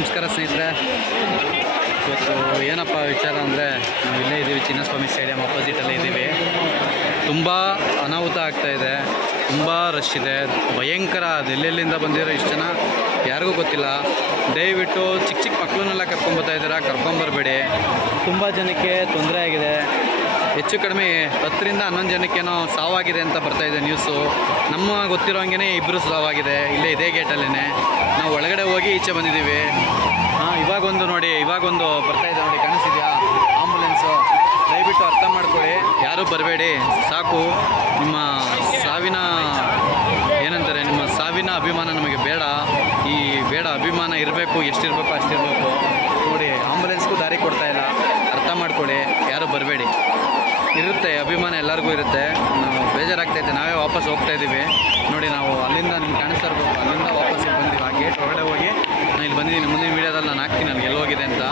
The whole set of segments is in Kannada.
ನಮಸ್ಕಾರ ಸ್ನೇಹಿತರೆ. ಇವತ್ತು ಏನಪ್ಪ ವಿಚಾರ ಅಂದರೆ ನಾವು ಇಲ್ಲೇ ಇದ್ದೀವಿ, ಚಿನ್ನಸ್ವಾಮಿ ಸ್ಟೇಡಿಯಂ ಅಪೋಸಿಟಲ್ಲೇ ಇದ್ದೀವಿ. ತುಂಬ ಅನಾಹುತ ಆಗ್ತಾಯಿದೆ, ತುಂಬ ರಶ್ ಇದೆ, ಭಯಂಕರ. ಅದು ಎಲ್ಲೆಲ್ಲಿಂದ ಬಂದಿರೋ ಇಷ್ಟು ಜನ ಯಾರಿಗೂ ಗೊತ್ತಿಲ್ಲ. ದಯವಿಟ್ಟು ಚಿಕ್ಕ ಚಿಕ್ಕ ಮಕ್ಕಳನ್ನೆಲ್ಲ ಕರ್ಕೊಂಬರ್ತಾ ಇದ್ದೀರಾ, ಕರ್ಕೊಂಬರ್ಬೇಡಿ. ತುಂಬ ಜನಕ್ಕೆ ತೊಂದರೆ ಆಗಿದೆ. ಹೆಚ್ಚು ಕಡಿಮೆ 10ರಿಂದ 11 ಜನಕ್ಕೇನೋ ಸಾವಾಗಿದೆ ಅಂತ ಬರ್ತಾಯಿದೆ ನ್ಯೂಸು. ನಮ್ಮ ಗೊತ್ತಿರೋ ಹಂಗೆ ಇಬ್ಬರು ಸಾವಾಗಿದೆ ಇಲ್ಲೇ ಇದೇ ಗೇಟಲ್ಲೇ. ನಾವು ಒಳಗಡೆ ಹೋಗಿ ಈಚೆ ಬಂದಿದ್ದೀವಿ. ಇವಾಗೊಂದು ನೋಡಿ, ಇವಾಗೊಂದು ಬರ್ತಾಯಿದೆ ನೋಡಿ, ಕಾಣಿಸಿದೆಯಾ ಆಂಬುಲೆನ್ಸು. ದಯವಿಟ್ಟು ಅರ್ಥ ಮಾಡ್ಕೊಳ್ಳಿ, ಯಾರೂ ಬರಬೇಡಿ. ಸಾಕು, ನಿಮ್ಮ ಸಾವಿನ ಏನಂತಾರೆ, ನಿಮ್ಮ ಸಾವಿನ ಅಭಿಮಾನ ನಮಗೆ ಬೇಡ. ಈ ಬೇಡ, ಅಭಿಮಾನ ಇರಬೇಕು, ಎಷ್ಟಿರಬೇಕು ಅಷ್ಟಿರಬೇಕು. ನೋಡಿ, ಆಂಬುಲೆನ್ಸ್ಗೂ ದಾರಿ ಕೊಡ್ತಾಯಿಲ್ಲ. ಅರ್ಥ ಮಾಡ್ಕೊಳ್ಳಿ, ಯಾರೂ ಬರಬೇಡಿ. ಇರುತ್ತೆ ಅಭಿಮಾನ, ಎಲ್ಲರಿಗೂ ಇರುತ್ತೆ. ನಾವು ಬೇಜಾರಾಗ್ತೈತೆ, ನಾವೇ ವಾಪಸ್ ಹೋಗ್ತಾ ಇದ್ದೀವಿ. ನೋಡಿ, ನಾವು ಅಲ್ಲಿಂದ ನಿಮ್ಗೆ ಕಾಣಿಸ್ತಾ ಇರಬೇಕು, ಅಲ್ಲಿಂದ ವಾಪಸ್ ಇಲ್ಲಿ ಬಂದಿದ್ದೀವಿ. ಆ ಗೇಟ್ ಹೊರಗಡೆ ಹೋಗಿ ನಾನು ಇಲ್ಲಿ ಬಂದಿದ್ದೀನಿ. ಮುಂದಿನ ವೀಡಿಯೋದಲ್ಲಿ ನಾನು ಹಾಕ್ತೀನಿ ನನಗೆ ಎಲ್ಲೋಗಿದೆ ಅಂತ.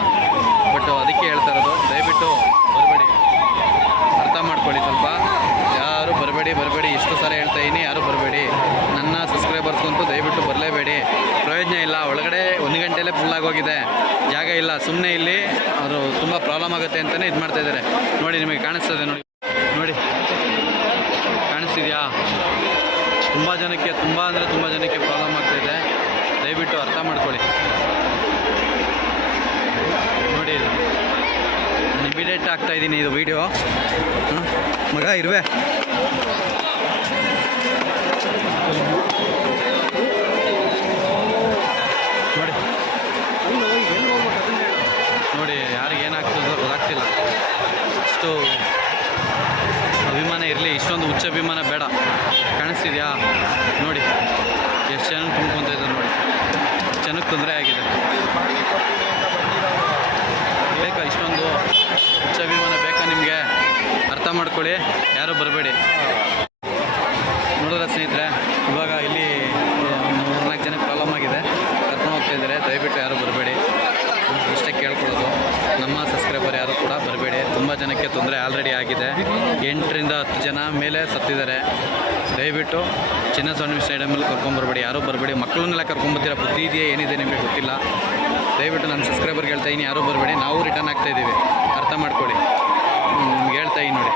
ಬಟ್ ಅದಕ್ಕೆ ಹೇಳ್ತಾ ಇರೋದು, ದಯವಿಟ್ಟು ಬರಬೇಡಿ, ಅರ್ಥ ಮಾಡ್ಕೊಳ್ಳಿ ಸ್ವಲ್ಪ. ಯಾರು ಬರಬೇಡಿ. ಎಷ್ಟು ಸಲ ಹೇಳ್ತಾ ಇದ್ದೀನಿ, ಯಾರೂ ಬರಬೇಡಿ. ನನ್ನ ಸಬ್ಸ್ಕ್ರೈಬರ್ಸ್ ಅಂತೂ ದಯವಿಟ್ಟು ಬರಲೇಬೇಡಿ. ಪ್ರಯೋಜನ ಇಲ್ಲ. ಒಳಗಡೆ 1 ಗಂಟೆಯಲ್ಲೇ ಫುಲ್ಲಾಗೋಗಿದೆ, ಜಾಗ ಇಲ್ಲ. ಸುಮ್ಮನೆ ಇಲ್ಲಿ ಅವರು ತುಂಬ ಪ್ರಾಬ್ಲಮ್ ಆಗುತ್ತೆ ಅಂತಲೇ ಇದು ಮಾಡ್ತಾಯಿದ್ದಾರೆ. ನೋಡಿ, ನಿಮಗೆ ಕಾಣಿಸ್ತದೆ ನೋಡಿ, ನೋಡಿ ಕಾಣಿಸ್ತಿದೆಯಾ? ತುಂಬ ಜನಕ್ಕೆ, ತುಂಬ ಅಂದರೆ ತುಂಬ ಜನಕ್ಕೆ ಪ್ರಾಬ್ಲಮ್ ಆಗ್ತಾಯಿದೆ. ದಯವಿಟ್ಟು ಅರ್ಥ ಮಾಡ್ಕೊಳ್ಳಿ. ನೋಡಿ, ಇಮಿಡಿಯೇಟ್ ಆಗ್ತಾಯಿದ್ದೀನಿ ಇದು ವೀಡಿಯೋ. ಮಗ ಇರುವೆ ನೋಡಿ, ನೋಡಿ ಯಾರಿಗೆ ಏನಾಗ್ತದೋ ಗೊತ್ತಾಗ್ತಿಲ್ಲ. ಇಷ್ಟು ಅಭಿಮಾನ ಇರಲಿ, ಇಷ್ಟೊಂದು ಹುಚ್ಚ ಅಭಿಮಾನ ಬೇಡ. ಕಾಣಿಸ್ತಿದೆಯಾ? ನೋಡಿ ಎಷ್ಟು ಜನ ತುಂಬ್ಕೊತ ಇದ್ದಾರೆ. ನೋಡಿ, ಜನಕ್ಕೆ ತೊಂದರೆ ಆಗಿದೆ. ಬೇಕಾ ಇಷ್ಟೊಂದು ಹುಚ್ಚ ಅಭಿಮಾನ ಬೇಕಾ ನಿಮಗೆ? ಅರ್ಥ ಮಾಡ್ಕೊಳ್ಳಿ, ಯಾರೂ ಬರಬೇಡಿ. ನೋಡಿದ್ರೆ ಸ್ನೇಹಿತರೆ, ಇವಾಗ ಇಲ್ಲಿ 3-4 ಜನಕ್ಕೆ ಪ್ರಾಬ್ಲಮ್ ಆಗಿದೆ, ಕರ್ಕೊಂಡು ಹೋಗ್ತಾ ಇದ್ದಾರೆ. ದಯವಿಟ್ಟು ಯಾರೂ ಬರಬೇಡಿ, ಇಷ್ಟೇ ಕೇಳ್ಕೊಳ್ಳೋದು. ನಮ್ಮ ಸಬ್ಸ್ಕ್ರೈಬರ್ ಯಾರು ಕೂಡ ಬರಬೇಡಿ. ತುಂಬ ಜನಕ್ಕೆ ತೊಂದರೆ ಆಲ್ರೆಡಿ ಆಗಿದೆ. 8ರಿಂದ 10 ಜನ ಮೇಲೆ ಸತ್ತಿದ್ದಾರೆ. ದಯವಿಟ್ಟು ಚಿನ್ನಸ್ವಾಮಿ ಸ್ಟೇಡಿಯಮಲ್ಲಿ ಕರ್ಕೊಂಬರ್ಬೇಡಿ, ಯಾರೂ ಬರಬೇಡಿ. ಮಕ್ಕಳನ್ನೆಲ್ಲ ಕರ್ಕೊಂಬರ್ತೀರ, ಬುದ್ಧಿ ಇದೆಯಾ ಏನಿದೆ ನಿಮಗೆ ಗೊತ್ತಿಲ್ಲ. ದಯವಿಟ್ಟು ನನ್ನ ಸಬ್ಸ್ಕ್ರೈಬರ್ಗೆ ಹೇಳ್ತಾ ಇದ್ದೀನಿ, ಯಾರೂ ಬರಬೇಡಿ. ನಾವು ರಿಟರ್ನ್ ಆಗ್ತಾಯಿದ್ದೀವಿ, ಅರ್ಥ ಮಾಡ್ಕೊಳ್ಳಿ. ನಿಮ್ಗೆ ಹೇಳ್ತಾ ಇದ್ದೀನಿ ನೋಡಿ.